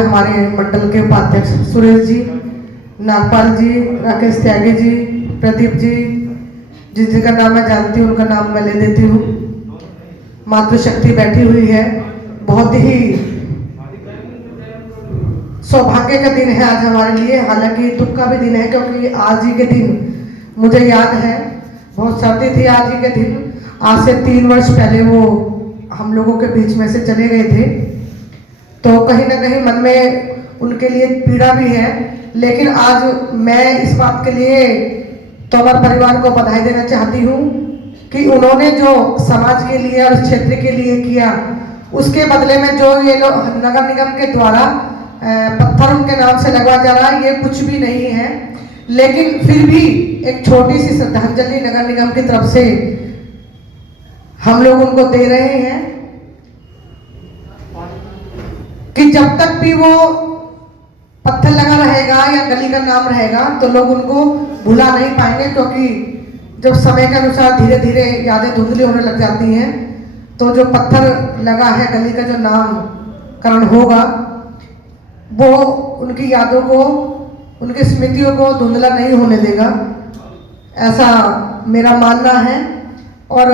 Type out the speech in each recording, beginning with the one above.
हमारे मंडल के उपाध्यक्ष सुरेश जी, नागपाल जी, राकेश त्यागी जी, प्रदीप जी, जिनका नाम मैं जानती हूँ उनका नाम मैं ले देती हूँ। मातृशक्ति बैठी हुई है। बहुत ही सौभाग्य का दिन है आज हमारे लिए, हालांकि दुख का भी दिन है, क्योंकि आज ही के दिन मुझे याद है बहुत सर्दी थी आज ही के दिन। आज से 3 वर्ष पहले वो हम लोगों के बीच में से चले गए थे, तो कहीं ना कहीं मन में उनके लिए पीड़ा भी है। लेकिन आज मैं इस बात के लिए तोमर परिवार को बधाई देना चाहती हूँ कि उन्होंने जो समाज के लिए और क्षेत्र के लिए किया, उसके बदले में जो ये लोग नगर निगम के द्वारा पत्थर उनके नाम से लगवा जा रहा है, ये कुछ भी नहीं है। लेकिन फिर भी एक छोटी सी श्रद्धांजलि नगर निगम की तरफ से हम लोग उनको दे रहे हैं कि जब तक भी वो पत्थर लगा रहेगा या गली का नाम रहेगा तो लोग उनको भुला नहीं पाएंगे, क्योंकि जब समय के अनुसार धीरे धीरे यादें धुंधली होने लग जाती हैं, तो जो पत्थर लगा है गली का जो नामकरण होगा वो उनकी यादों को, उनकी स्मृतियों को धुंधला नहीं होने देगा, ऐसा मेरा मानना है। और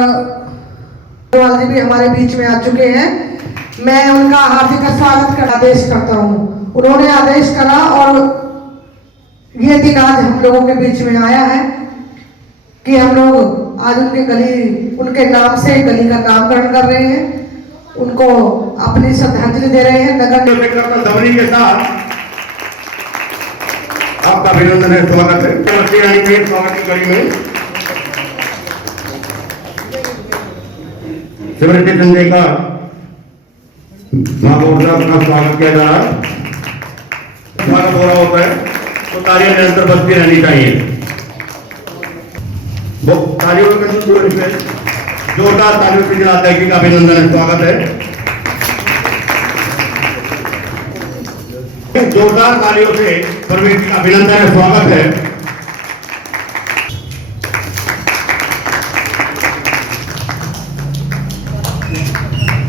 जी भी हमारे बीच में आ चुके हैं, मैं उनका हार्दिक स्वागत का आदेश करता हूँ। उन्होंने आदेश करा और ये दिन आज हम लोगों के बीच में आया है कि हम लोग आज उनके नाम से गली का नामकरण कर रहे हैं, उनको अपनी श्रद्धांजलि दे रहे हैं। नगर ध्वनि के साथ आपका अभिनंदन है, स्वागत है। स्वागत की कड़ी में सिमरती संजय का महापौर अपना स्वागत किया जा रहा है। स्वागत हो रहा होता है तो तालियां निरंतर बजती रहनी चाहिए। वो तालियों में जोरदार तालियों से जिलाता है कि अभिनंदन है, स्वागत है। जोरदार तालियों से प्रवीण का अभिनंदन है, स्वागत है।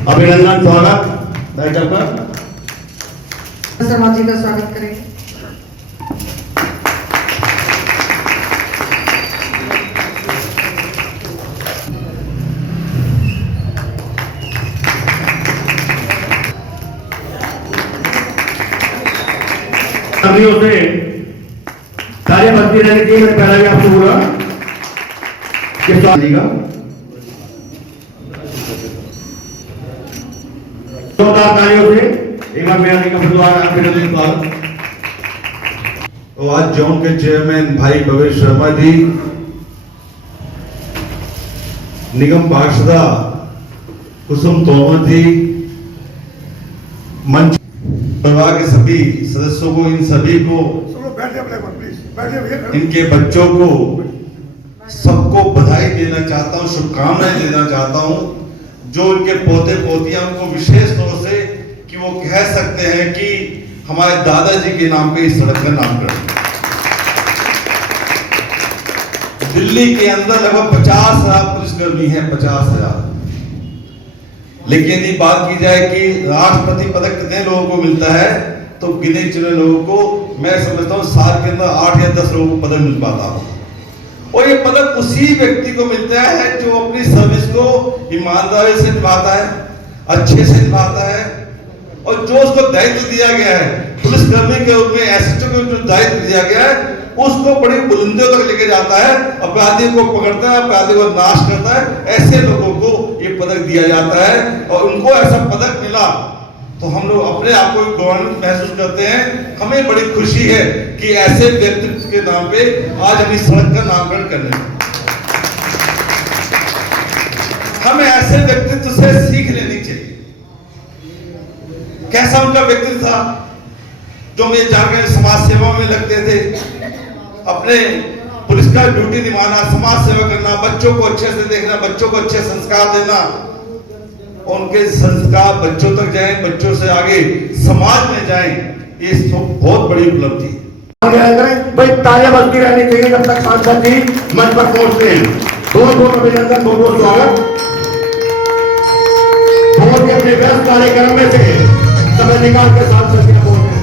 अभिनंदन, स्वागत शर्मा जी का स्वागत करेंगे। से कार्य बदती रहने की मैंने पहले भी आपको बोला कि जोरदार तालियों से एक बार मेरा अभिनंदन स्वागत। तो आज जोन के चेयरमैन भाई भवेश शर्मा जी, निगम पार्षदा कुसुम तोमर जी, मंच परिवार के सभी सदस्यों को, इन सभी को, इनके बच्चों को, सबको बधाई देना चाहता हूँ, शुभकामनाएं देना चाहता हूँ। जो इनके पोते पोतियां, उनको विशेष तौर से कि वो कह सकते हैं कि हमारे दादाजी के नाम पे इस सड़क का नामकरण। दिल्ली के अंदर लगभग 50,000 पुलिसकर्मी हैं, 50,000। लेकिन यदि बात की जाए कि राष्ट्रपति पदक कितने लोगों को मिलता है, तो गिने चुने लोगों को मैं समझता हूँ साल के अंदर 8 या 10 लोगों को पदक मिल पाता हो। और ये पदक उसी व्यक्ति को मिलता है जो अपनी सर्विस को ईमानदारी से निभाता है, अच्छे से निभाता है, और जो उसको दायित्व दिया गया है पुलिसकर्मी के रूप में, एसएचओ को जो दायित्व दिया गया है, उसको बड़ी बुलंदियों तक लेके जाता है, अपराधियों को पकड़ता है, अपराधियों को नाश करता है। ऐसे लोगों को ये पदक दिया जाता है, और उनको ऐसा पदक मिला तो हम लोग अपने आप को गौरवान्वित महसूस करते हैं। हमें बड़ी खुशी है कि ऐसे व्यक्तित्व के नाम पे आज हम इस सड़क का नामकरण कर रहे हैं। हमें ऐसे व्यक्तित्व से सीख लेनी चाहिए। कैसा उनका व्यक्तित्व था, जो मुझे जानकर समाज सेवा में लगते थे, अपने पुलिस का ड्यूटी निभाना, समाज सेवा करना, बच्चों को अच्छे से देखना, बच्चों को अच्छे संस्कार देना, उनके संस्कार बच्चों तक जाएं, बच्चों से आगे समाज में जाएं, ये बहुत बड़ी उपलब्धि। भाई तालियां बजती रहनी चाहिए जब तक सांसद जी मंच पर पहुंचते हैं। बहुत अभिनंदन, बहुत स्वागत। बहुत ही अपने व्यस्त कार्यक्रम में से समय निकाल कर सांसद जी पहुंचे।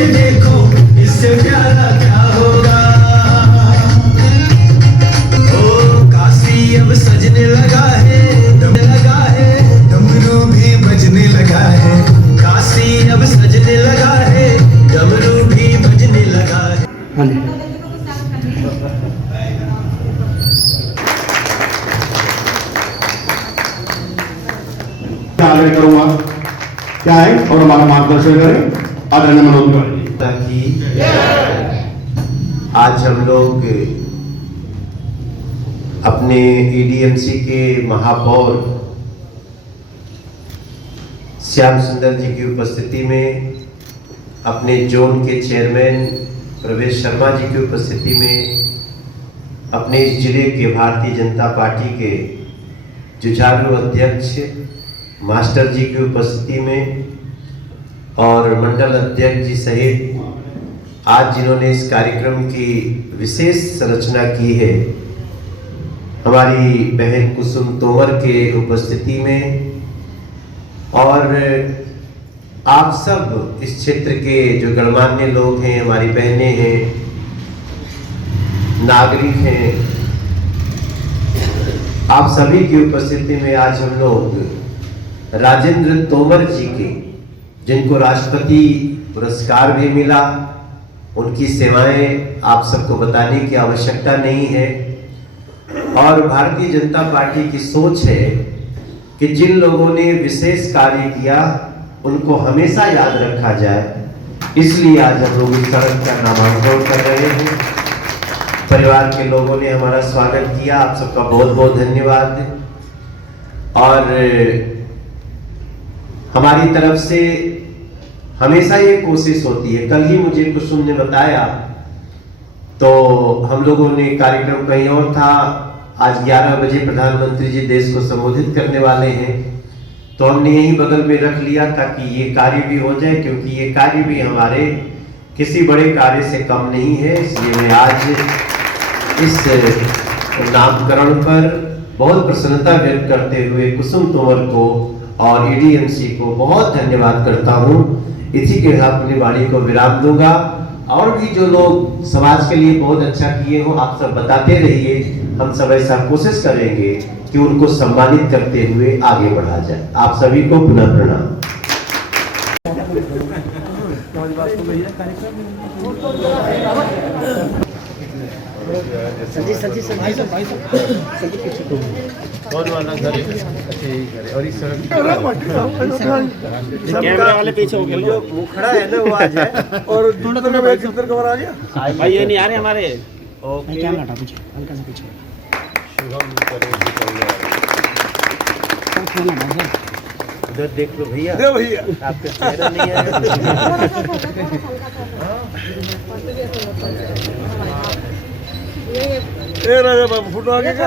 के देखो इससे प्यारा क्या होगा। ओ काशी अब सजने लगा है, डमरू भी बजने लगा है। काशी अब सजने लगा है, डमरू भी बजने लगा है। आग्रह करूंगा क्या है और हमारा मार्गदर्शन करें आदरणीय मनोज तिवारी जी। ताकि आज हम लोग अपने एडीएमसी के महापौर श्याम सुंदर जी की उपस्थिति में, अपने जोन के चेयरमैन प्रवेश शर्मा जी की उपस्थिति में, अपने इस जिले के भारतीय जनता पार्टी के जुझारू अध्यक्ष मास्टर जी की उपस्थिति में और मंडल अध्यक्ष जी सहित आज जिन्होंने इस कार्यक्रम की विशेष संरचना की है, हमारी बहन कुसुम तोमर के उपस्थिति में, और आप सब इस क्षेत्र के जो गणमान्य लोग हैं, हमारी बहनें हैं, नागरिक हैं, आप सभी की उपस्थिति में आज हम लोग राजेंद्र तोमर जी के, जिनको राष्ट्रपति पुरस्कार भी मिला, उनकी सेवाएं आप सबको बताने की आवश्यकता नहीं है। और भारतीय जनता पार्टी की सोच है कि जिन लोगों ने विशेष कार्य किया उनको हमेशा याद रखा जाए, इसलिए आज हम लोग इस सड़क का नामांकन कर रहे हैं। परिवार के लोगों ने हमारा स्वागत किया, आप सबका बहुत बहुत धन्यवाद। और हमारी तरफ से हमेशा ये कोशिश होती है, कल ही मुझे कुसुम ने बताया, तो हम लोगों ने कार्यक्रम कहीं और था, आज 11 बजे प्रधानमंत्री जी देश को संबोधित करने वाले हैं, तो हमने यही बगल में रख लिया ताकि ये कार्य भी हो जाए, क्योंकि ये कार्य भी हमारे किसी बड़े कार्य से कम नहीं है। इसलिए मैं आज इस नामकरण पर बहुत प्रसन्नता व्यक्त करते हुए कुसुम तोमर को और एडीएमसी को बहुत धन्यवाद करता हूं। इसी के साथ अपनी वाणी को विराम दूंगा। और भी जो लोग समाज के लिए बहुत अच्छा किए हो, आप सब बताते रहिए, हम सब ऐसा कोशिश करेंगे कि उनको सम्मानित करते हुए आगे बढ़ा जाए। आप सभी को पुनः प्रणाम। कैमरा वाले पीछे हो गए, जो मुखड़ा है ना वो आ जाए। और दोनों तरफ एक चित्र कवर आ गया भाई, ये नहीं आ रहे हमारे। ओके, कैमरा हटा पीछे, हल्का सा पीछे। उधर देख लो भैया, दे भैया, आपका चेहरा नहीं आया। ए राजा बाबू फोटो आगे का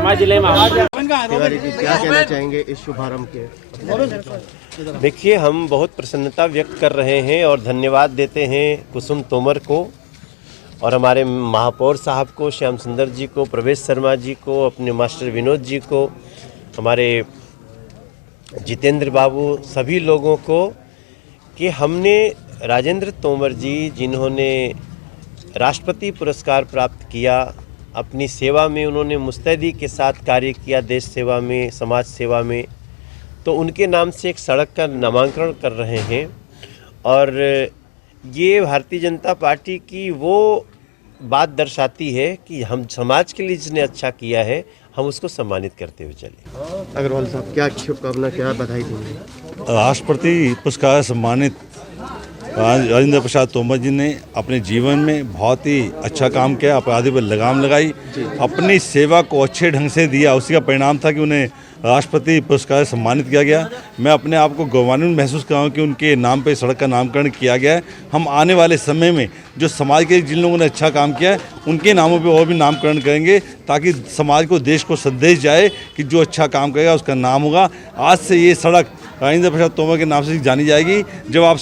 मैं जिले में आवाज तिवारी जी क्या कहना चाहेंगे इस शुभारंभ के? देखिए, हम बहुत प्रसन्नता व्यक्त कर रहे हैं और धन्यवाद देते हैं कुसुम तोमर को और हमारे महापौर साहब को, श्याम सुंदर जी को, प्रवेश शर्मा जी को, अपने मास्टर विनोद जी को, हमारे जितेंद्र बाबू, सभी लोगों को कि हमने राजेंद्र तोमर जी, जिन्होंने राष्ट्रपति पुरस्कार प्राप्त किया, अपनी सेवा में उन्होंने मुस्तैदी के साथ कार्य किया, देश सेवा में, समाज सेवा में, तो उनके नाम से एक सड़क का नामांकन कर रहे हैं। और ये भारतीय जनता पार्टी की वो बात दर्शाती है कि हम समाज के लिए जिसने अच्छा किया है, हम उसको सम्मानित करते हुए चले। अग्रवाल साहब, क्या शुभकामना, क्या बधाई देंगे? राष्ट्रपति पुरस्कार सम्मानित राजेंद्र प्रसाद तोमर जी ने अपने जीवन में बहुत ही अच्छा काम किया, अपराधी पर लगाम लगाई, अपनी सेवा को अच्छे ढंग से दिया। उसी का परिणाम था कि उन्हें राष्ट्रपति पुरस्कार सम्मानित किया गया। मैं अपने आप को गौरवान्वित महसूस कर रहा हूँ कि उनके नाम पर सड़क का नामकरण किया गया है। हम आने वाले समय में जो समाज के जिन लोगों ने अच्छा काम किया है, उनके नामों पर और भी नामकरण करेंगे, ताकि समाज को, देश को संदेश जाए कि जो अच्छा काम करेगा उसका नाम होगा। आज से ये सड़क राजेंद्र प्रसाद तोमर के नाम से जानी जाएगी। जब आप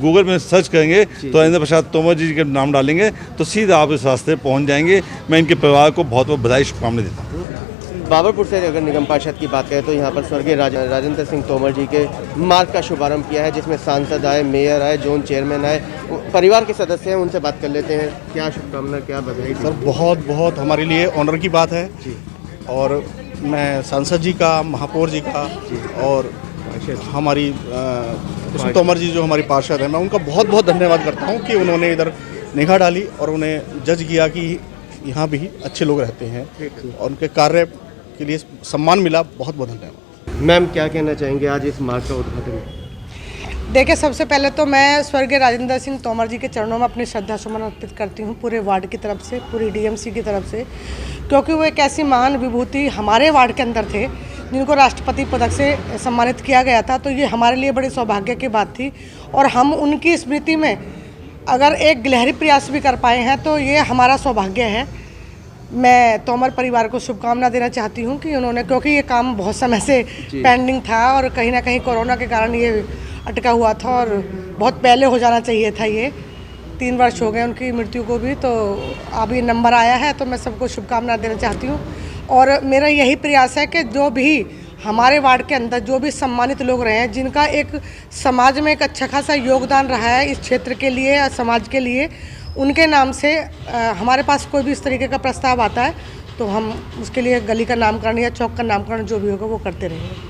गूगल में सर्च करेंगे तो राजेंद्र प्रसाद तोमर जी के नाम डालेंगे तो सीधा आप इस रास्ते पहुंच जाएंगे। मैं इनके परिवार को बहुत बहुत बधाई, शुभकामनाएं देता हूँ। बाबरपुर से अगर निगम पार्षद की बात करें तो यहाँ पर स्वर्गीय राजेंद्र सिंह तोमर जी के मार्ग का शुभारंभ किया है, जिसमें सांसद आए, मेयर आए, जोन चेयरमैन आए, परिवार के सदस्य हैं, उनसे बात कर लेते हैं। क्या शुभकामना, क्या बधाई? सर बहुत बहुत हमारे लिए ऑनर की बात है और मैं सांसद जी का, महापौर जी का और हमारी कुसुम तोमर जी जो हमारी पार्षद है, मैं उनका बहुत बहुत धन्यवाद करता हूँ कि उन्होंने इधर निगाह डाली और उन्हें जज किया कि यहाँ भी अच्छे लोग रहते हैं और उनके कार्य के लिए सम्मान मिला। बहुत बहुत धन्यवाद। मैम, क्या कहना चाहेंगे आज इस मार्ग का उद्घाटन? देखिए, सबसे पहले तो मैं स्वर्गीय राजेंद्र सिंह तोमर जी के चरणों में अपनी श्रद्धा सुमन अर्पित करती हूँ, पूरे वार्ड की तरफ से, पूरी डीएमसी की तरफ से, क्योंकि वो एक ऐसी महान विभूति हमारे वार्ड के अंदर थे जिनको राष्ट्रपति पदक से सम्मानित किया गया था। तो ये हमारे लिए बड़ी सौभाग्य की बात थी और हम उनकी स्मृति में अगर एक गिलहरी प्रयास भी कर पाए हैं तो ये हमारा सौभाग्य है। मैं तोमर परिवार को शुभकामना देना चाहती हूँ कि उन्होंने, क्योंकि ये काम बहुत समय से पेंडिंग था और कहीं ना कहीं कोरोना के कारण ये अटका हुआ था और बहुत पहले हो जाना चाहिए था। ये 3 वर्ष हो गए उनकी मृत्यु को भी, तो अब ये नंबर आया है तो मैं सबको शुभकामना देना चाहती हूँ। और मेरा यही प्रयास है कि जो भी हमारे वार्ड के अंदर जो भी सम्मानित लोग रहे हैं, जिनका एक समाज में एक अच्छा खासा योगदान रहा है इस क्षेत्र के लिए या समाज के लिए, उनके नाम से हमारे पास कोई भी इस तरीके का प्रस्ताव आता है तो हम उसके लिए गली का नामकरण या चौक का नामकरण जो भी होगा वो करते रहेंगे।